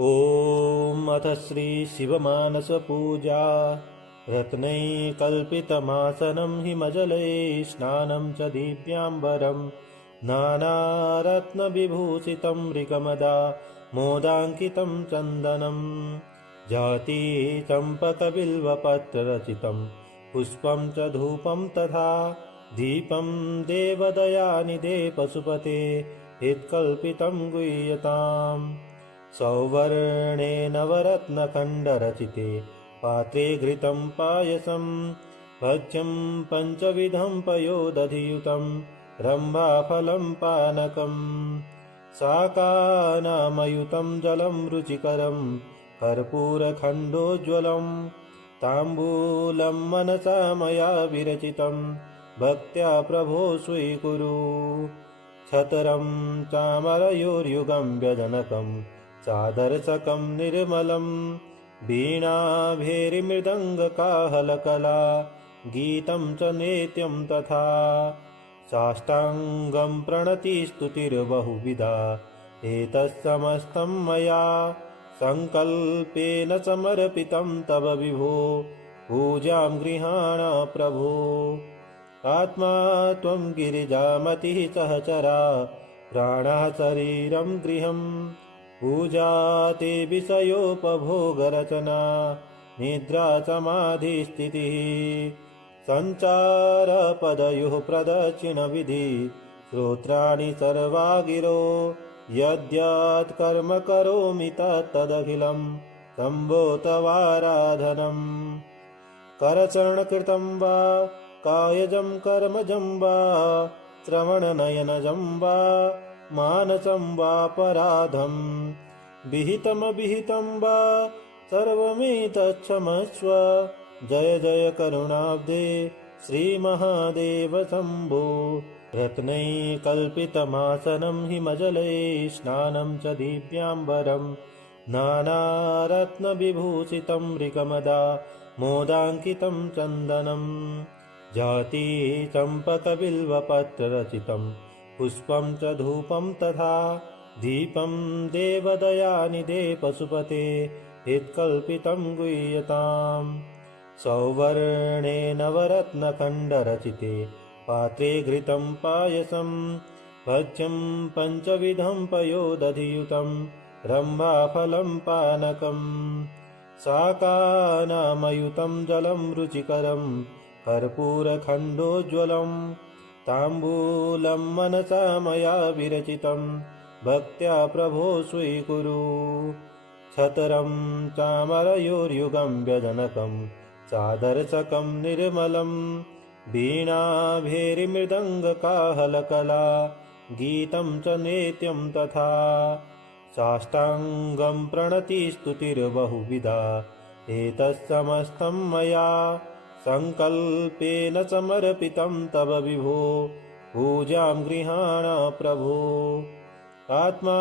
ॐ अथ श्री शिवमानसपूजा रत्नैकल्पितमासनं हिमजले स्नानं च दिव्याम्बरं नानारत्नविभूषितं मृगमदा मोदाङ्कितं चन्दनं जाति चम्पकबिल्वपत्ररचितं पुष्पं च धूपं तथा दीपं देवदयानिधे पशुपते हितकल्पितं गुह्यताम्। सौवर्णे नवरत्नखण्डरचिते पात्रे घृतं पायसं भक्ष्यं पञ्चविधं पयोदधियुतं रम्भाफलं पानकं शाकानामयुतं जलं रुचिकरं कर्पूरखण्डोज्ज्वलं ताम्बूलं मनसा मया विरचितं भक्त्या प्रभो स्वीकुरु। छतरं चामरयोर्युगं व्यजनकं चादर्शकं निर्मलं वीणाभेरिमृदङ्गकाहलकला गीतं च नेत्यं तथा साष्टाङ्गं प्रणतिस्तुतिर्बहुविधा एतत्समस्तं मया सङ्कल्पेन समर्पितं तव विभो पूजां गृहाण प्रभो। आत्मा त्वं गिरिजामतिः सहचरा प्राणः शरीरं गृहं पूजा ते विषयोपभोगरचना निद्रा समाधिस्थितिः सञ्चारपदयोः प्रदक्षिणविधि श्रोत्राणि सर्वा गिरो यद्यत् कर्म करोमि तदखिलं शम्भो तवाराधनम्। करचरणकृतं वा कायजं कर्मजं वा श्रवणनयनजं वा मानसं वापराधं विहितमविहितं वा सर्वमेतत्क्षमस्व। जय जय करुणाब्धे श्रीमहादेव शम्भो। रत्नैकल्पितमासनं हिमजले स्नानं च दिव्याम्बरं नानारत्नविभूषितं मृगमदा मोदाङ्कितं चन्दनं जाति चम्पकबिल्वपत्ररचितं पुष्पं च धूपं तथा दीपं देवदयानिधे पशुपते हितकल्पितं गुह्यताम्। सौवर्णे नवरत्नखण्डरचिते पात्रे घृतं पायसं भक्ष्यं पञ्चविधं पयोदधियुतं रम्भाफलं पानकं शाकानामयुतं जलं रुचिकरं कर्पूरखण्डोज्ज्वलं ताम्बूलं मनसा मया विरचितं भक्त्या प्रभो स्वीकुरु। छतरं चामरयोर्युगं व्यजनकं चादर्शकं निर्मलं वीणाभेरिमृदङ्गकाहलकला गीतं च नेत्यं तथा साष्टाङ्गं प्रणतिस्तुतिर्बहुविधा एतत्समस्तं मया सङ्कल्पेन समर्पितं तव विभो पूजां गृहाण प्रभो। आत्मा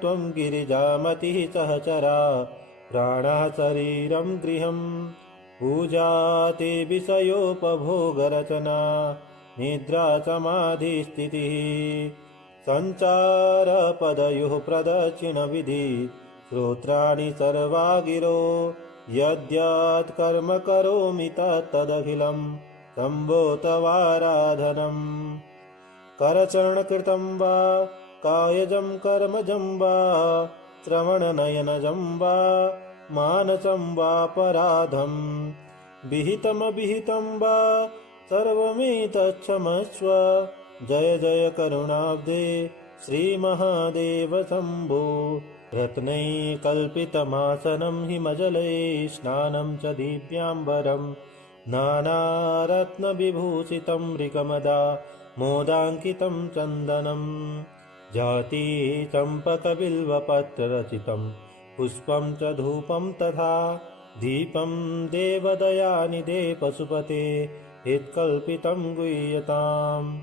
त्वं गिरिजामतिः सहचरा प्राणः शरीरं गृहं पूजा ते विषयोपभोगरचना निद्रा समाधिस्थितिः सञ्चारपदयोः प्रदक्षिणविधि श्रोत्राणि सर्वा गिरो यद्यत् कर्म करोमि तदखिलं शम्भो तवाराधनम्। करचरणकृतं वा कायजं कर्मजं वा श्रवणनयनजं वा मानसं वापराधं विहितमविहितं वा सर्वमेतत्क्षमस्व। जय जय करुणाब्धे श्रीमहादेव शम्भो। रत्नैकल्पितमासनं हिमजले स्नानं च दिव्याम्बरं नानारत्नविभूषितं मृगमदा मोदाङ्कितं चन्दनं जाति चम्पकबिल्वपत्ररचितं पुष्पं च धूपं तथा दीपं देवदयानिधे पशुपते हितकल्पितं गुह्यताम्।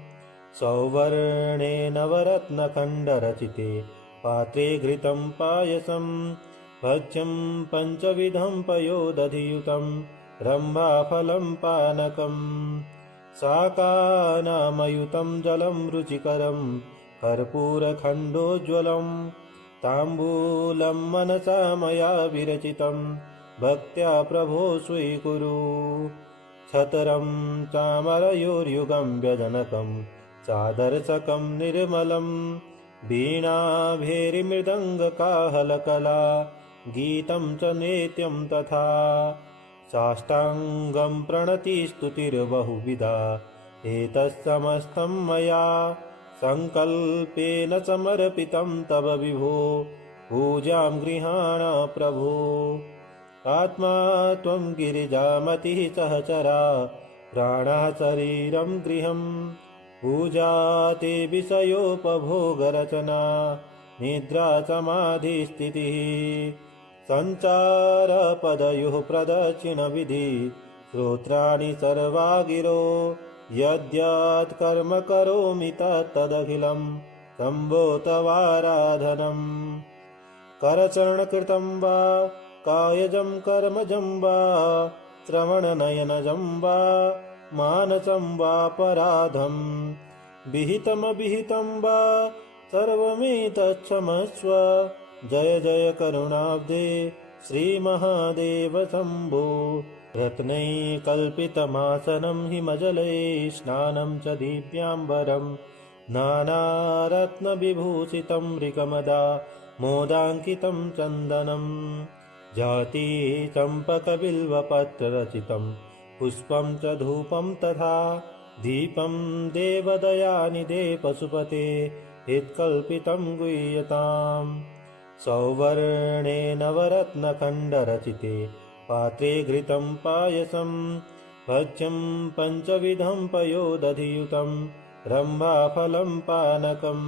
सौवर्णे नवरत्नखण्डरचिते पात्रे घृतं पायसं भक्ष्यं पञ्चविधं पयोदधियुतं रम्भाफलं पानकं शाकानामयुतं जलं रुचिकरं कर्पूरखण्डोज्ज्वलं ताम्बूलं मनसा मया विरचितं भक्त्या प्रभो स्वीकुरु छतरं चामरयोर्युगं व्यजनकं चादर्शकं निर्मलं वीणाभेरिमृदङ्गकाहलकला गीतं च नित्यं तथा साष्टाङ्गं प्रणतिस्तुतिर्बहुविधा एतत्समस्तं मया सङ्कल्पेन समर्पितं तव विभो पूजां गृहाण प्रभो आत्मा त्वं गिरिजामतिः सहचरा प्राणः शरीरं गृहं पूजा ते विषयोपभोगरचना निद्रा समाधिस्थितिः सञ्चारपदयोः प्रदक्षिणविधि श्रोत्राणि सर्वा गिरो यद्यत् कर्म करोमि तदखिलं शम्भो तवाराधनम् करचरणकृतं वा कायजं कर्मजं वा श्रवणनयनजं वा मानसं वापराधं विहितमविहितं वा सर्वमेतत्क्षमस्व जय जय करुणाब्धे श्रीमहादेव शम्भो रत्नैकल्पितमासनं हिमजले स्नानं च दिव्याम्बरं नानारत्नविभूषितं मृगमदा मोदाङ्कितं चन्दनं जाति चम्पकबिल्वपत्ररचितं पुष्पं च धूपं तथा दीपं देवदयानिधे पशुपते हितकल्पितं गुह्यताम् सौवर्णे नवरत्नखण्डरचिते पात्रे घृतं पायसं भक्ष्यं पञ्चविधं पयोदधियुतं रम्भाफलं पानकं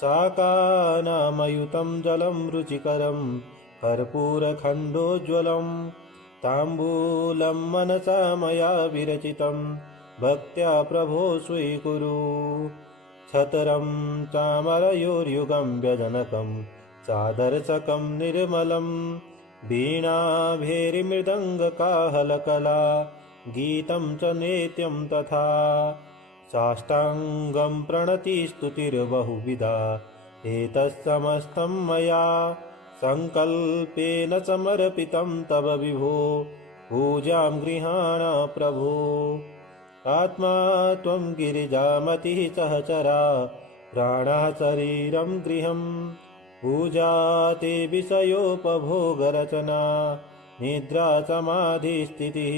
शाकानामयुतं जलं रुचिकरं कर्पूरखण्डोज्ज्वलं ताम्बूलं मनसा मया विरचितं भक्त्या प्रभो स्वीकुरु छतरं चामरयोर्युगं व्यजनकं चादर्शकं निर्मलं वीणाभेरिमृदङ्गकाहलकला गीतं च नित्यं तथा साष्टाङ्गं प्रणतिस्तुतिर्बहुविधा एतत्समस्तं मया सङ्कल्पेन समर्पितं तव विभो पूजां गृहाण प्रभो आत्मा त्वं गिरिजामतिः सहचरा प्राणः शरीरं गृहं पूजा ते विषयोपभोगरचना निद्रा समाधिस्थितिः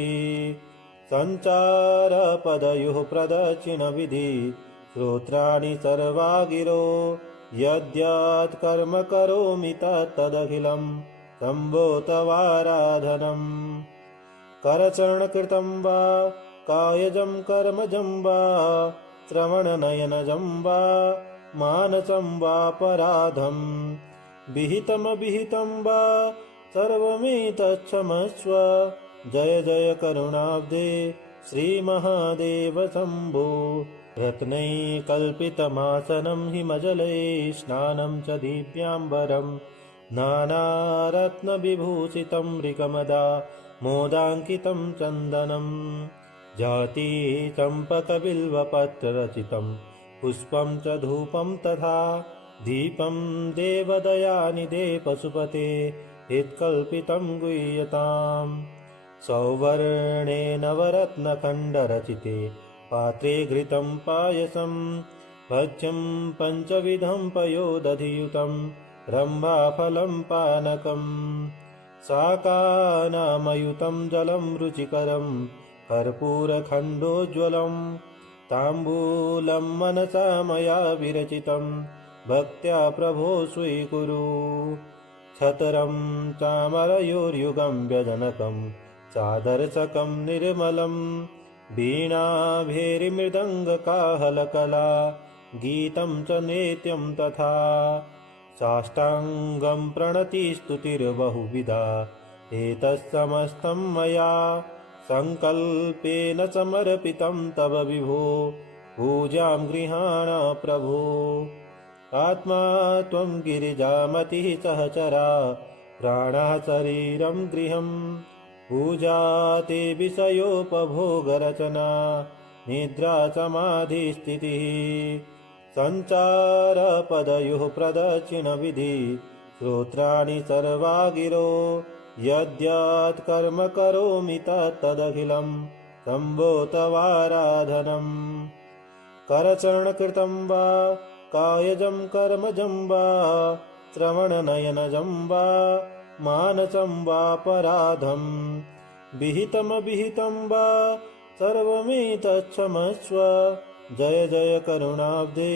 सञ्चारपदयोः प्रदक्षिणविधि श्रोत्राणि सर्वा गिरो यद्यत् कर्म करोमि तदखिलं शम्भो तवाराधनम् करचरणकृतं वा कायजं कर्मजं वा श्रवणनयनजं वा मानसं वापराधं विहितमविहितं वा सर्वमेतत्क्षमस्व जय जय करुणाब्धे श्रीमहादेव शम्भो रत्नैकल्पितमासनं हिमजले स्नानं च दिव्याम्बरं नानारत्नविभूषितं मृगमदा मोदाङ्कितं चन्दनं जाति चम्पकबिल्वपत्ररचितं पुष्पं च धूपं तथा दीपं देवदयानिधे पशुपते हितकल्पितं गुह्यताम् सौवर्णे नवरत्नखण्डरचिते पात्रे घृतं पायसं भक्ष्यं पञ्चविधं पयोदधियुतं रम्भाफलं पानकं शाकानामयुतं जलं रुचिकरं कर्पूरखण्डोज्ज्वलं ताम्बूलं मनसा मया विरचितं भक्त्या प्रभो स्वीकुरु छतरं चामरयोर्युगं व्यजनकं चादर्शकं निर्मलं वीणाभेरिमृदङ्गकाहलकला गीतं च नित्यं तथा साष्टाङ्गं प्रणतिस्तुतिर्बहुविधा एतत्समस्तं मया सङ्कल्पेन समर्पितं तव विभो पूजां गृहाण प्रभो आत्मा त्वं गिरिजामतिः सहचरा प्राणः शरीरं गृहं पूजा ते विषयोपभोगरचना निद्रा समाधिस्थितिः सञ्चारपदयोः प्रदक्षिणविधि श्रोत्राणि सर्वा गिरो यद्यत् कर्म करोमि तत्तदखिलं शम्भो तवाराधनम् करचरणकृतं वा कायजं कर्मजं वा श्रवणनयनजं वा मानसं वापराधं विहितमविहितं वा सर्वमेतत्क्षमस्व जय जय करुणाब्धे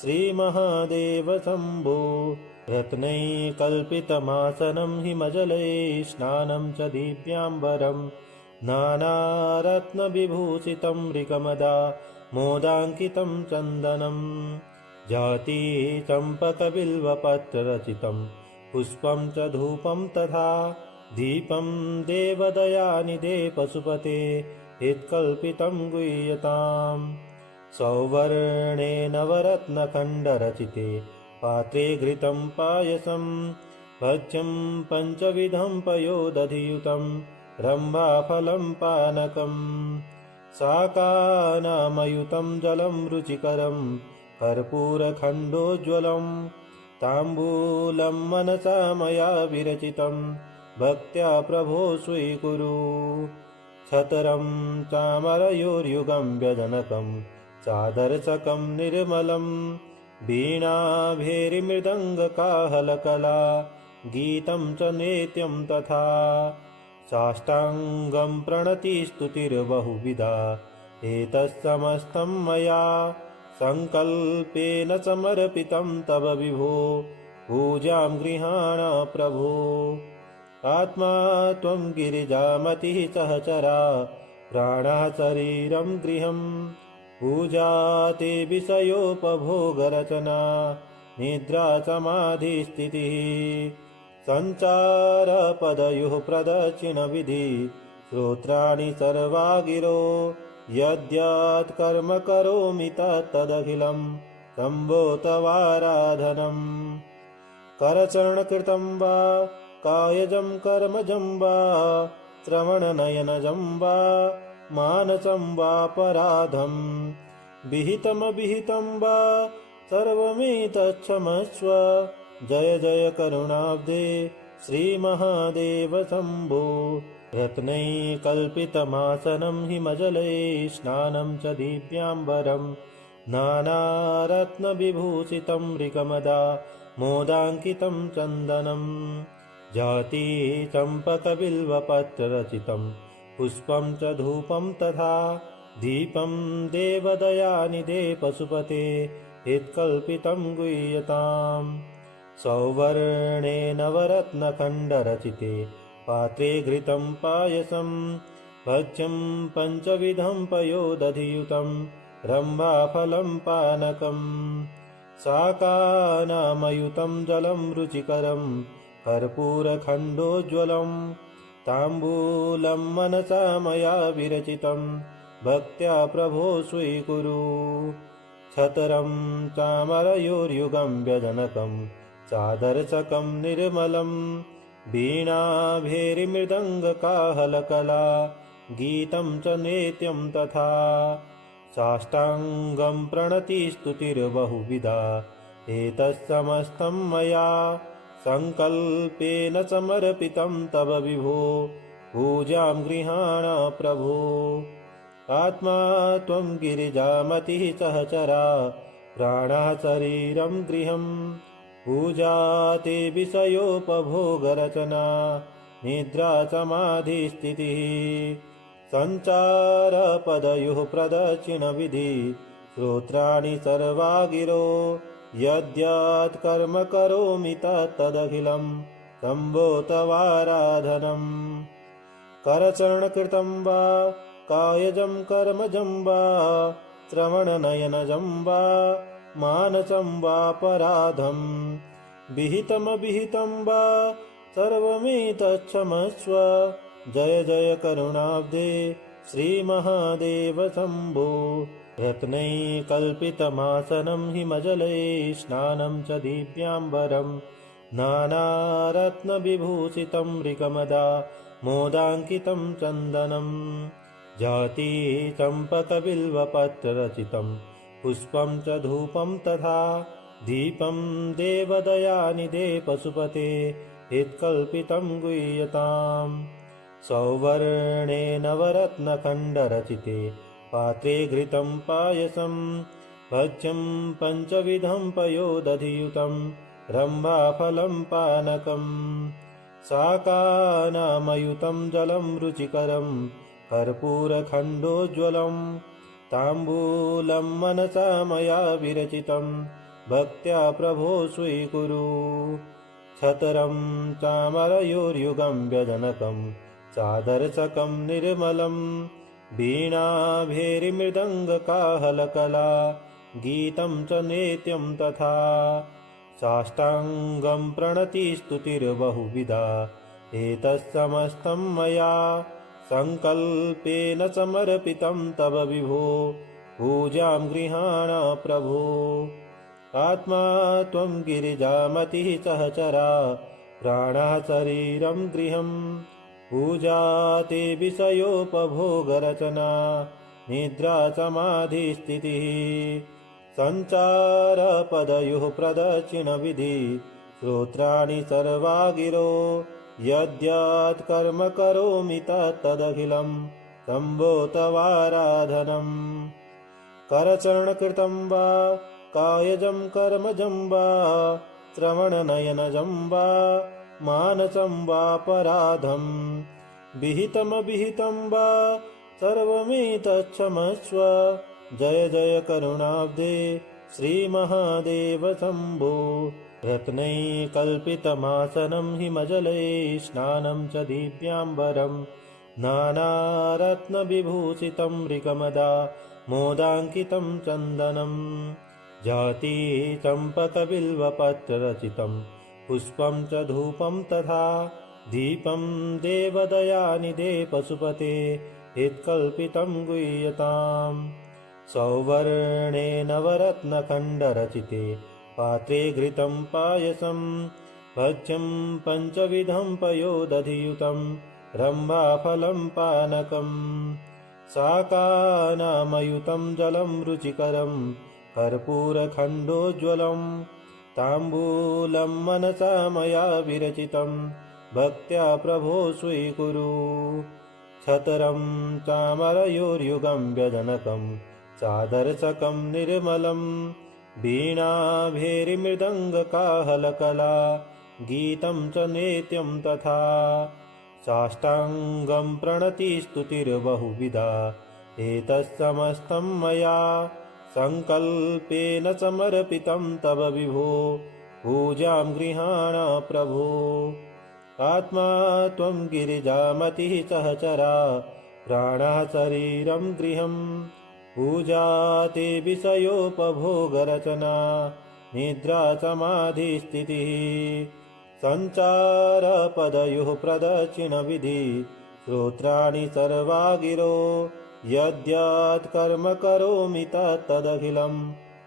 श्रीमहादेव शम्भो रत्नैकल्पितमासनं हिमजले स्नानं च दिव्याम्बरं नानारत्नविभूषितं मृगमदा मोदाङ्कितं चन्दनं जाति चम्पकबिल्वपत्ररचितं पुष्पं च धूपं तथा दीपं देवदयानिधे पशुपते हितकल्पितं गुह्यताम् सौवर्णे नवरत्नखण्डरचिते पात्रे घृतं पायसं भक्ष्यं पञ्चविधं पयोदधियुतं रम्भाफलं पानकम् शाकानामयुतं जलं रुचिकरं कर्पूरखण्डोज्ज्वलं ताम्बूलं मनसा मया विरचितं भक्त्या प्रभो स्वीकुरु छतरं चामरयोर्युगं व्यजनकं चादर्शकं निर्मलं वीणाभेरिमृदङ्गकाहलकला गीतं च नृत्यं तथा साष्टाङ्गं प्रणतिस्तुतिर्बहुविधा एतत्समस्तं मया सङ्कल्पेन समर्पितं तव विभो पूजां गृहाण प्रभो आत्मा त्वं गिरिजामतिः सहचरा प्राणः शरीरं गृहं पूजा ते विषयोपभोगरचना निद्रा समाधिस्थितिः सञ्चारपदयोः प्रदक्षिणविधि श्रोत्राणि सर्वा गिरो यद्यत् कर्म करोमि तत्तदखिलं शम्भो तवाराधनम् करचरणकृतं वा कायजं कर्मजं वा श्रवणनयनजं वा मानसं वापराधं विहितमविहितं वा सर्वमेतत्क्षमस्व जय जय करुणाब्धे श्रीमहादेव शम्भो रत्नैकल्पितमासनं हिमजले स्नानं च दिव्याम्बरं नानारत्नविभूषितं मृगमदा मोदाङ्कितं चन्दनं जाति चम्पकबिल्वपत्ररचितं पुष्पं च धूपं तथा दीपं देवदयानिधे पशुपते हितकल्पितं गुह्यताम् सौवर्णे नवरत्नखण्डरचिते पात्रे घृतं पायसं भक्ष्यं पञ्चविधं पयोदधियुतं रम्भाफलं पानकम् शाकानामयुतं जलं रुचिकरं कर्पूरखण्डोज्ज्वलं ताम्बूलं मनसा मया विरचितं भक्त्या प्रभो स्वीकुरु छतरं चामरयोर्युगं व्यजनकं चादर्शकं निर्मलं वीणाभेरिमृदङ्गकाहलकला गीतं च नृत्यं तथा साष्टाङ्गं प्रणतिस्तुतिर्बहुविधा एतत्समस्तं मया सङ्कल्पेन समर्पितं तव विभो पूजां गृहाण प्रभो आत्मा त्वं गिरिजामतिः सहचरा प्राणः शरीरं गृहं पूजा ते विषयोपभोगरचना निद्रा समाधिस्थितिः सञ्चारपदयोः प्रदक्षिणविधि श्रोत्राणि सर्वा गिरो यद्यत् कर्म करोमि तत्तदखिलं शम्भो तवाराधनम् करचरणकृतं वा कायजं कर्मजं वा श्रवणनयनजं वा मानसं वापराधं विहितमविहितं वा सर्वमेतत्क्षमस्व जय जय करुणाब्धे श्रीमहादेव शम्भो रत्नैकल्पितमासनं हिमजले स्नानं च दिव्याम्बरं नानारत्नविभूषितं मृगमदा मोदाङ्कितं चन्दनं जाति चम्पकबिल्वपत्ररचितं पुष्पं च धूपं तथा दीपं देवदयानिधे पशुपते यत्कल्पितं गुह्यताम् सौवर्णे नवरत्नखण्डरचिते पात्रे घृतं पायसं भक्ष्यं पञ्चविधं पयोदधियुतं रम्भाफलं पानकम् शाकानामयुतं जलं रुचिकरं कर्पूरखण्डोज्ज्वलं ताम्बूलं मनसा मया विरचितं भक्त्या प्रभो स्वीकुरु छतरं चामरयोर्युगं व्यजनकं चादर्शकं निर्मलं वीणाभेरिमृदङ्गकाहलकला गीतं च नृत्यं तथा साष्टाङ्गं प्रणतिस्तुतिर्बहुविधा एतत्समस्तं मया सङ्कल्पेन समर्पितं तव विभो पूजां गृहाण प्रभो आत्मा त्वं गिरिजामतिः सहचरा प्राणः शरीरं गृहं पूजा ते विषयोपभोगरचना निद्रा समाधिस्थितिः सञ्चारपदयोः प्रदक्षिणविधि श्रोत्राणि सर्वा गिरो यद्यत् कर्म करोमि तदखिलं शम्भो तवाराधनम् करचरणकृतं वा कायजं कर्मजं वा श्रवणनयनजं वा मानसं वापराधं विहितमविहितं वा सर्वमेतत्क्षमस्व जय जय करुणाब्धे श्रीमहादेव शम्भो रत्नैकल्पितमासनं हिमजले स्नानं च दिव्याम्बरं नानारत्नविभूषितं ऋकमदा मोदाङ्कितं चन्दनं जाति चम्पकबिल्वपत्ररचितं पुष्पं च धूपं तथा दीपं देवदयानिधे पशुपते यत्कल्पितं गुह्यताम् सौवर्णे नवरत्नखण्डरचिते पात्रे घृतं पायसं भक्ष्यं पञ्चविधं पयोदधियुतं रम्भाफलं पानकम् शाकानामयुतं जलं रुचिकरं कर्पूरखण्डोज्ज्वलं ताम्बूलं मनसा मया विरचितं भक्त्या प्रभो स्वीकुरु छतरं चामरयोर्युगं व्यजनकं चादर्शकं निर्मलं वीणाभेरिमृदङ्गकाहलकला गीतं च नृत्यं तथा साष्टाङ्गं प्रणतिस्तुतिर्बहुविधा एतत्समस्तं मया सङ्कल्पेन समर्पितं तव विभो पूजां गृहाण प्रभो आत्मा त्वं गिरिजामतिः सहचरा प्राणः शरीरं गृहं पूजा ते विषयोपभोगरचना निद्रा समाधिस्थितिः सञ्चारपदयोः प्रदक्षिणविधि श्रोत्राणि सर्वा गिरो यद्यत् कर्म करोमि तदखिलं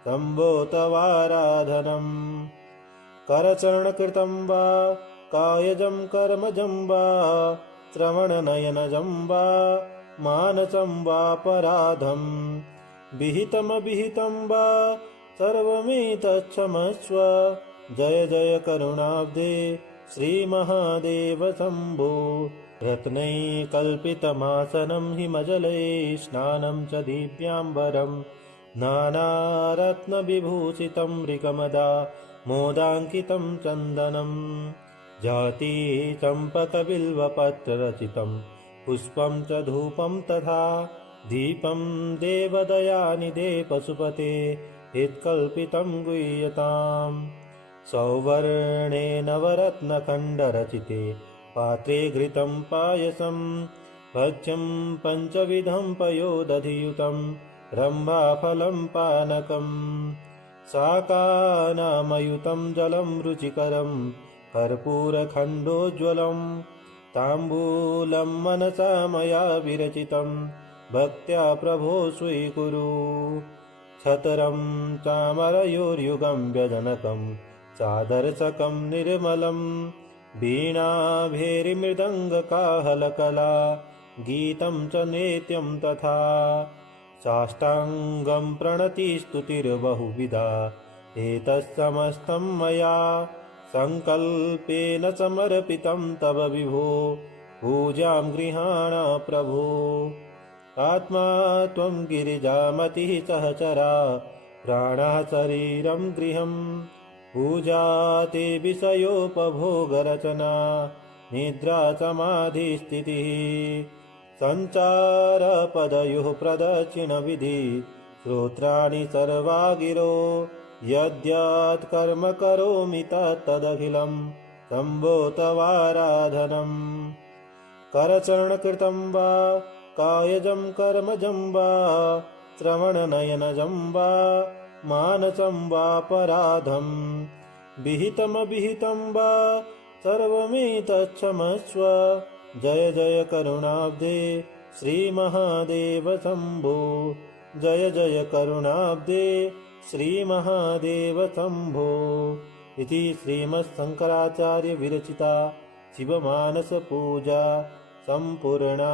शम्भो तवाराधनम् करचरणकृतं वा कायजं कर्मजं वा श्रवणनयनजं वा मानसं वापराधं विहितमविहितं वा सर्वमेतत्क्षमस्व जय जय करुणाब्धे श्रीमहादेव शम्भो रत्नैकल्पितमासनं हिमजले स्नानं च दिव्याम्बरं नानारत्नविभूषितं ऋकमदा मोदाङ्कितं चन्दनं जाति चम्पकबिल्वपत्ररचितं पुष्पं च धूपं तथा दीपं देवदयानिधे पशुपते यत्कल्पितं गुह्यताम् सौवर्णे नवरत्नखण्डरचिते पात्रे घृतं पायसं भक्ष्यं पञ्चविधं पयोदधियुतं रम्भाफलं पानकम् शाकानामयुतं जलं रुचिकरं कर्पूरखण्डोज्ज्वलं ताम्बूलं मनसा मया विरचितं भक्त्या प्रभो स्वीकुरु छतरं चामरयोर्युगं व्यजनकं चादर्शकं निर्मलं वीणाभेरिमृदङ्गकाहलकला गीतं च नृत्यं तथा साष्टाङ्गं प्रणतिस्तुतिर्बहुविधा एतत्समस्तं मया सङ्कल्पेन समर्पितं तव विभो पूजां गृहाण प्रभो आत्मा त्वं गिरिजामतिः सहचरा प्राणः शरीरं गृहं पूजा ते विषयोपभोगरचना निद्रा समाधिस्थितिः सञ्चारपदयोः प्रदक्षिणविधि श्रोत्राणि सर्वा गिरो यद्यत् कर्म करोमि तदखिलं शम्भो तवाराधनम् करचरणकृतं वा कायजं कर्मजं वा श्रवणनयनजं वा मानसं वापराधं विहितमविहितं वा सर्वमेतत्क्षमस्व जय जय करुणाब्धे श्रीमहादेव शम्भो जय जय करुणाब्धे श्रीमहादेव शम्भो इति श्रीमत्शङ्कराचार्य विरचिता शिवमानस पूजा सम्पूर्णा।